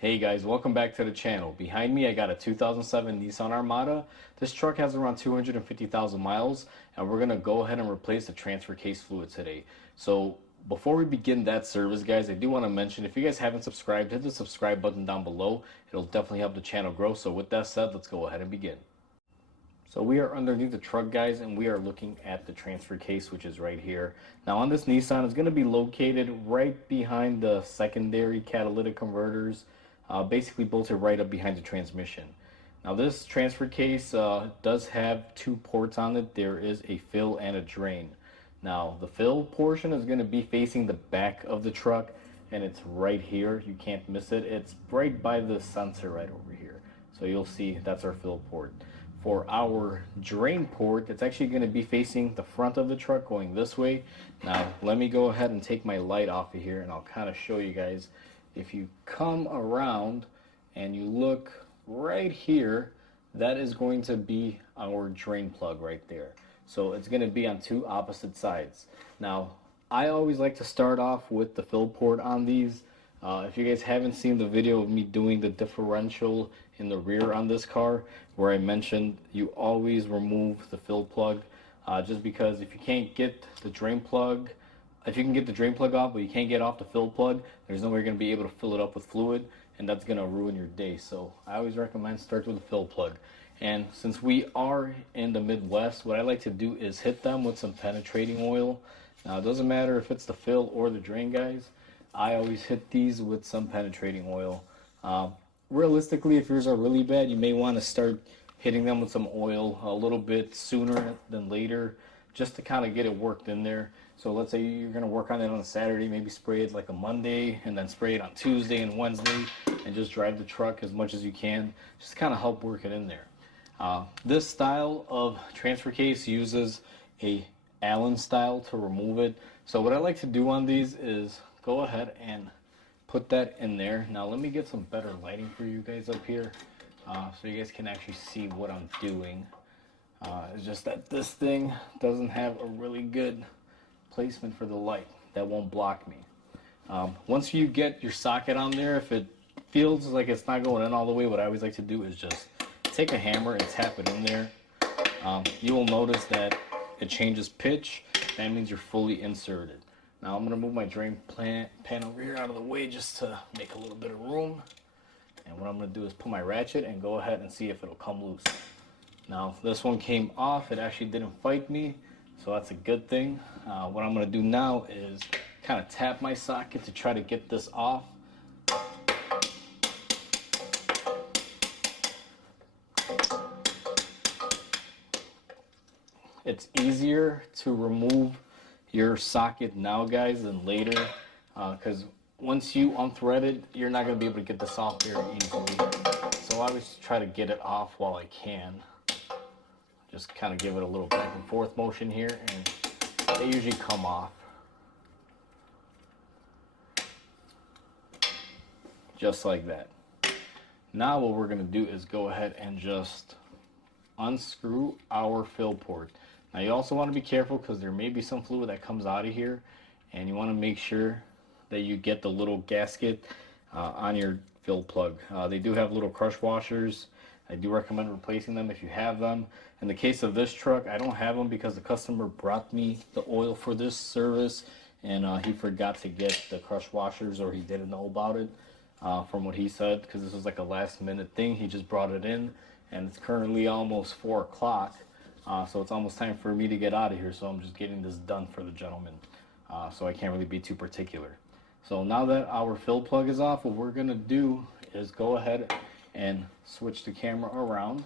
Hey guys, welcome back to the channel. Behind me I got a 2007 Nissan Armada. This truck has around 250,000 miles and we're going to go ahead and replace the transfer case fluid today. So before we begin that service guys, I do want to mention if you guys haven't subscribed, hit the subscribe button down below. It'll definitely help the channel grow. So with that said, let's go ahead and begin. So we are underneath the truck guys and we are looking at the transfer case, which is right here. Now on this Nissan, it's going to be located right behind the secondary catalytic converters, basically bolted right up behind the transmission. Now this transfer case does have two ports on it. There is a fill and a drain. Now the fill portion is going to be facing the back of the truck and it's right here. You can't miss it. It's right by the sensor right over here. So you'll see that's our fill port. For our drain port, it's actually going to be facing the front of the truck going this way. Now let me go ahead and take my light off of here and I'll kind of show you guys. If you come around and you look right here, that is going to be our drain plug right there. So it's going to be on two opposite sides. Now I always like to start off with the fill port on these. If you guys haven't seen the video of me doing the differential in the rear on this car, where I mentioned you always remove the fill plug, just because if you can't get the drain plug, if you can get the drain plug off but you can't get off the fill plug, there's no way you're going to be able to fill it up with fluid and that's going to ruin your day. So I always recommend start with the fill plug. And since we are in the Midwest, what I like to do is hit them with some penetrating oil. Now it doesn't matter if it's the fill or the drain guys, I always hit these with some penetrating oil. Realistically, if yours are really bad, you may want to start hitting them with some oil a little bit sooner than later, just to kind of get it worked in there. So let's say you're going to work on it on a Saturday, maybe spray it like a Monday and then spray it on Tuesday and Wednesday and just drive the truck as much as you can, just kind of help work it in there. This style of transfer case uses a Allen style to remove it. So what I like to do on these is go ahead and put that in there. Now let me get some better lighting for you guys up here, so you guys can actually see what I'm doing. It's just that this thing doesn't have a really good placement for the light. That won't block me. Once you get your socket on there, if it feels like it's not going in all the way, what I always like to do is just take a hammer and tap it in there. You will notice that it changes pitch. That means you're fully inserted. Now I'm going to move my drain pan over here out of the way just to make a little bit of room. And what I'm going to do is put my ratchet and go ahead and see if it'll come loose. Now this one came off. It actually didn't fight me, so that's a good thing. What I'm going to do now is kind of tap my socket to try to get this off. It's easier to remove your socket now guys than later, because once you unthread it, you're not going to be able to get this off very easily. So I always try to get it off while I can. Just kind of give it a little back and forth motion here and they usually come off. Just like that. Now what we're going to do is go ahead and just unscrew our fill port. Now you also want to be careful because there may be some fluid that comes out of here and you want to make sure that you get the little gasket on your fill plug. They do have little crush washers. I do recommend replacing them if you have them. In the case of this truck, I don't have them because the customer brought me the oil for this service and he forgot to get the crush washers, or he didn't know about it, from what he said, because this was like a last minute thing. He just brought it in and it's currently almost 4 o'clock. So it's almost time for me to get out of here, so I'm just getting this done for the gentleman, so I can't really be too particular. So now that our fill plug is off, what we're gonna do is go ahead and switch the camera around.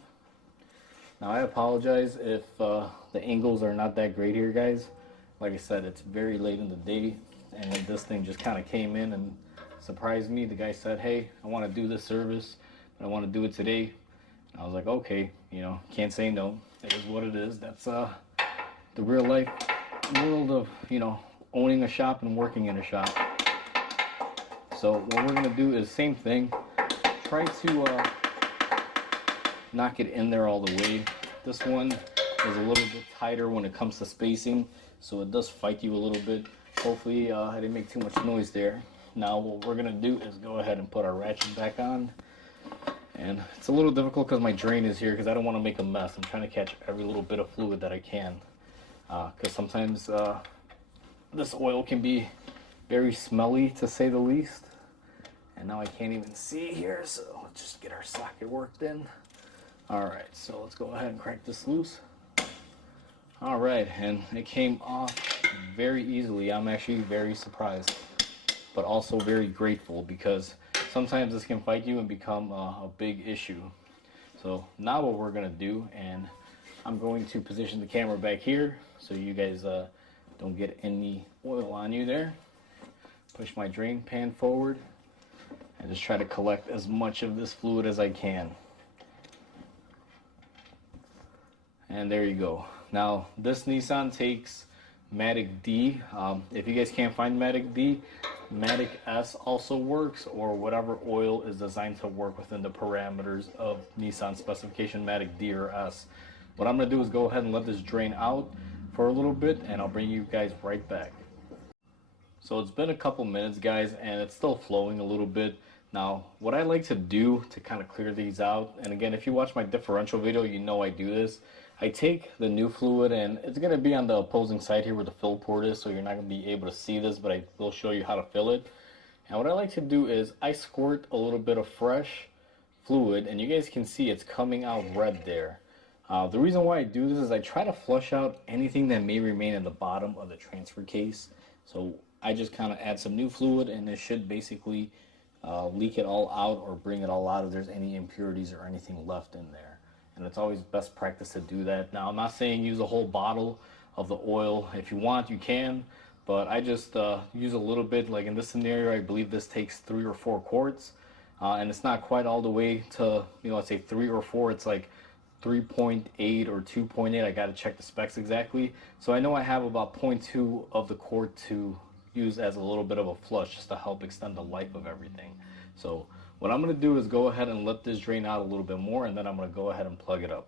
Now I apologize if the angles are not that great here guys. Like I said, it's very late in the day and this thing just kind of came in and surprised me. The guy said, hey, I want to do this service, but I want to do it today. I was like, okay, you know, can't say no. It is what it is. That's the real life world of, you know, owning a shop and working in a shop. So what we're gonna do is same thing. Try to knock it in there all the way. This one is a little bit tighter when it comes to spacing, so it does fight you a little bit. Hopefully I didn't make too much noise there. now what we're gonna do is go ahead and put our ratchet back on. And it's a little difficult because my drain is here because I don't want to make a mess. I'm trying to catch every little bit of fluid that I can, because sometimes this oil can be very smelly, to say the least. And now I can't even see here, so let's just get our socket worked in. All right, so let's go ahead and crank this loose. All right, and it came off very easily. I'm actually very surprised, but also very grateful, because sometimes this can fight you and become a big issue. So now what we're gonna do, and I'm going to position the camera back here so you guys don't get any oil on you there. Push my drain pan forward and just try to collect as much of this fluid as I can. And there you go. Now this Nissan takes Matic D. If you guys can't find Matic D, Matic S also works, or whatever oil is designed to work within the parameters of Nissan specification, Matic D or S. What I'm going to do is go ahead and let this drain out for a little bit, and I'll bring you guys right back. So it's been a couple minutes, guys, and it's still flowing a little bit. Now, what I like to do to kind of clear these out, and again, if you watch my differential video, you know I do this. I take the new fluid, and it's going to be on the opposing side here where the fill port is, so you're not going to be able to see this, but I will show you how to fill it. And what I like to do is I squirt a little bit of fresh fluid, and you guys can see it's coming out red there. The reason why I do this is I try to flush out anything that may remain in the bottom of the transfer case. So I just kind of add some new fluid, and it should basically leak it all out or bring it all out if there's any impurities or anything left in there. And it's always best practice to do that. Now, I'm not saying use a whole bottle of the oil. If you want, you can, but I just use a little bit. Like in this scenario, I believe this takes 3 or 4 quarts, and it's not quite all the way to, let's say 3 or 4. It's like 3.8 or 2.8. I got to check the specs exactly. So I know I have about 0.2 of the quart to use as a little bit of a flush, just to help extend the life of everything. So what I'm going to do is go ahead and let this drain out a little bit more, and then I'm going to go ahead and plug it up.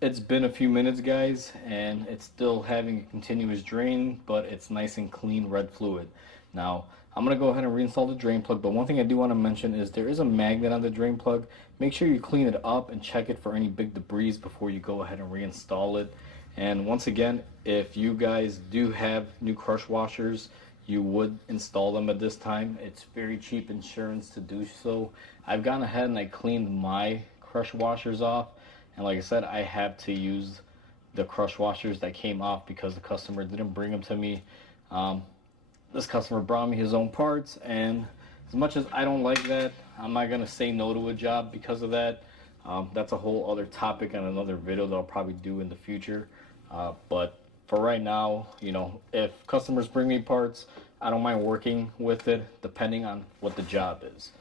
It's been a few minutes, guys, and it's still having a continuous drain, but it's nice and clean red fluid. Now, I'm going to go ahead and reinstall the drain plug, but one thing I do want to mention is there is a magnet on the drain plug. Make sure you clean it up and check it for any big debris before you go ahead and reinstall it. And once again, if you guys do have new crush washers, you would install them at this time. It's very cheap insurance to do so. I've gone ahead and I cleaned my crush washers off, and like I said, I have to use the crush washers that came off because the customer didn't bring them to me. This customer brought me his own parts, and as much as I don't like that, I'm not gonna say no to a job because of that. That's a whole other topic and another video that I'll probably do in the future. But for right now, if customers bring me parts, I don't mind working with it depending on what the job is.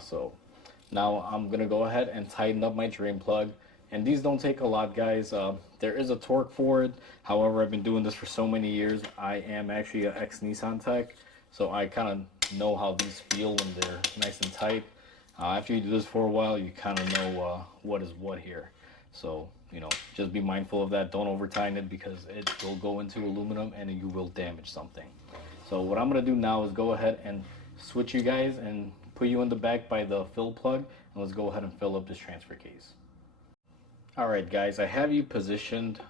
So now I'm gonna go ahead and tighten up my drain plug, and these don't take a lot, guys. There is a torque for it. However, I've been doing this for so many years. I am actually an ex-Nissan tech, so I kind of know how these feel when they're nice and tight. After you do this for a while, you kind of know what is what here. So just be mindful of that. Don't over tighten it because it will go into aluminum and you will damage something. So what I'm going to do now is go ahead and switch you guys and put you in the back by the fill plug, and let's go ahead and fill up this transfer case. Alright guys, I have you positioned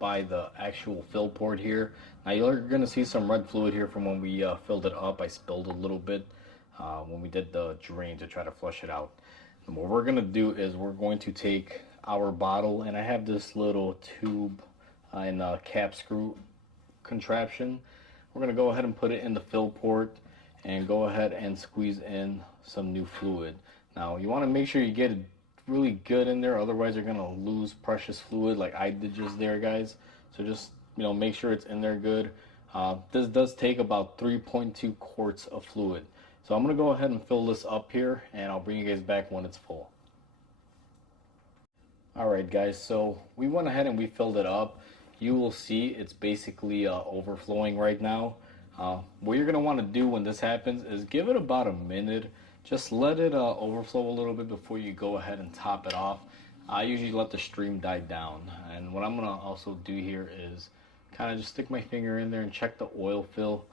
by the actual fill port here. Now you're going to see some red fluid here from when we filled it up. I spilled a little bit when we did the drain to try to flush it out. And what we're going to do is we're going to take our bottle, and I have this little tube and a cap screw contraption. We're going to go ahead and put it in the fill port and go ahead and squeeze in some new fluid. Now you want to make sure you get it really good in there, otherwise you're going to lose precious fluid like I did just there, guys. So just make sure it's in there good. This does take about 3.2 quarts of fluid. So I'm going to go ahead and fill this up here, and I'll bring you guys back when it's full. Alright guys, so we went ahead and we filled it up. You will see it's basically overflowing right now. What you're going to want to do when this happens is give it about a minute. Just let it overflow a little bit before you go ahead and top it off. I usually let the stream die down. And what I'm going to also do here is kind of just stick my finger in there and check the oil fill.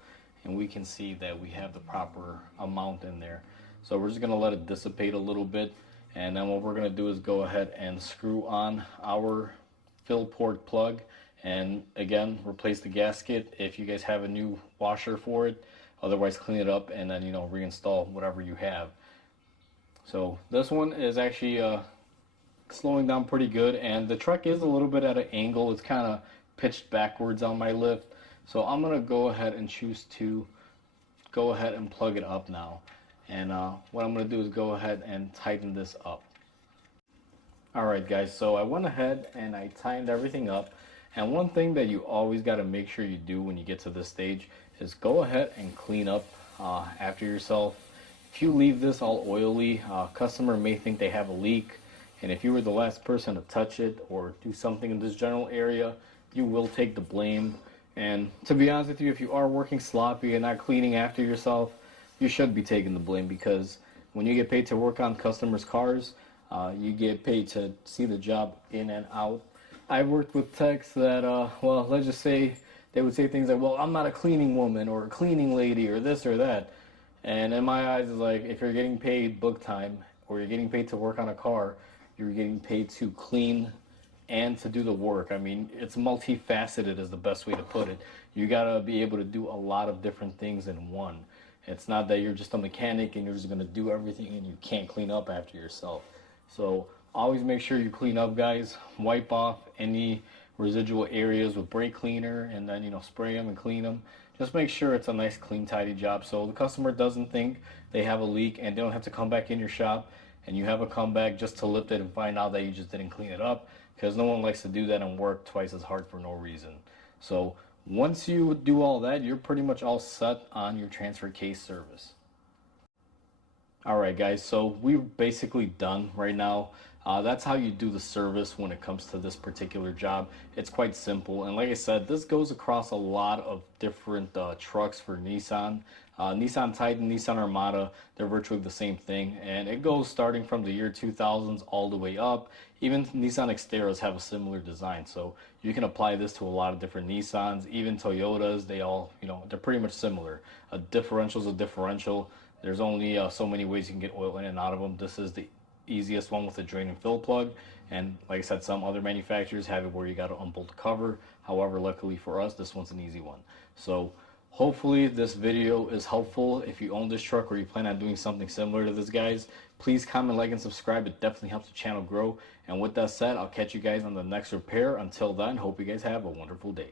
and we can see that we have the proper amount in there. So we're just going to let it dissipate a little bit, and then what we're going to do is go ahead and screw on our fill port plug, and again replace the gasket if you guys have a new washer for it. Otherwise, clean it up and then reinstall whatever you have. So this one is actually slowing down pretty good, and the truck is a little bit at an angle. It's kind of pitched backwards on my lift, so I'm gonna go ahead and choose to go ahead and plug it up now. And what I'm gonna do is go ahead and tighten this up. Alright guys, so I went ahead and I tightened everything up, and one thing that you always got to make sure you do when you get to this stage is go ahead and clean up after yourself. If you leave this all oily, customer may think they have a leak, and if you were the last person to touch it or do something in this general area, you will take the blame. And to be honest with you, if you are working sloppy and not cleaning after yourself, you should be taking the blame, because when you get paid to work on customers' cars, you get paid to see the job in and out. I've worked with techs that, well, let's just say they would say things like, well, I'm not a cleaning woman or a cleaning lady or this or that. And in my eyes, it's like, if you're getting paid book time or you're getting paid to work on a car, you're getting paid to clean and to do the work. I mean, it's multifaceted is the best way to put it. You gotta be able to do a lot of different things in one. It's not that you're just a mechanic and you're just gonna do everything and you can't clean up after yourself. So always make sure you clean up, guys. Wipe off any residual areas with brake cleaner, and then spray them and clean them. Just make sure it's a nice, clean, tidy job so the customer doesn't think they have a leak and they don't have to come back in your shop and you have a comeback just to lift it and find out that you just didn't clean it up, because no one likes to do that and work twice as hard for no reason. So once you do all that, you're pretty much all set on your transfer case service. Alright guys, so we're basically done right now. That's how you do the service when it comes to this particular job. It's quite simple, and like I said, this goes across a lot of different trucks for Nissan. Nissan Titan, Nissan Armada, they're virtually the same thing, and it goes starting from the year 2000s all the way up. Even Nissan Xteras have a similar design, so you can apply this to a lot of different Nissans. Even Toyotas, they all, they're pretty much similar. A differential is a differential. There's only so many ways you can get oil in and out of them. This is the easiest one with a drain and fill plug, and like I said, some other manufacturers have it where you got to unbolt the cover. However, luckily for us, this one's an easy one. So hopefully this video is helpful. If you own this truck or you plan on doing something similar to this, guys, please comment, like, and subscribe. It definitely helps the channel grow. And with that said, I'll catch you guys on the next repair. Until then, hope you guys have a wonderful day.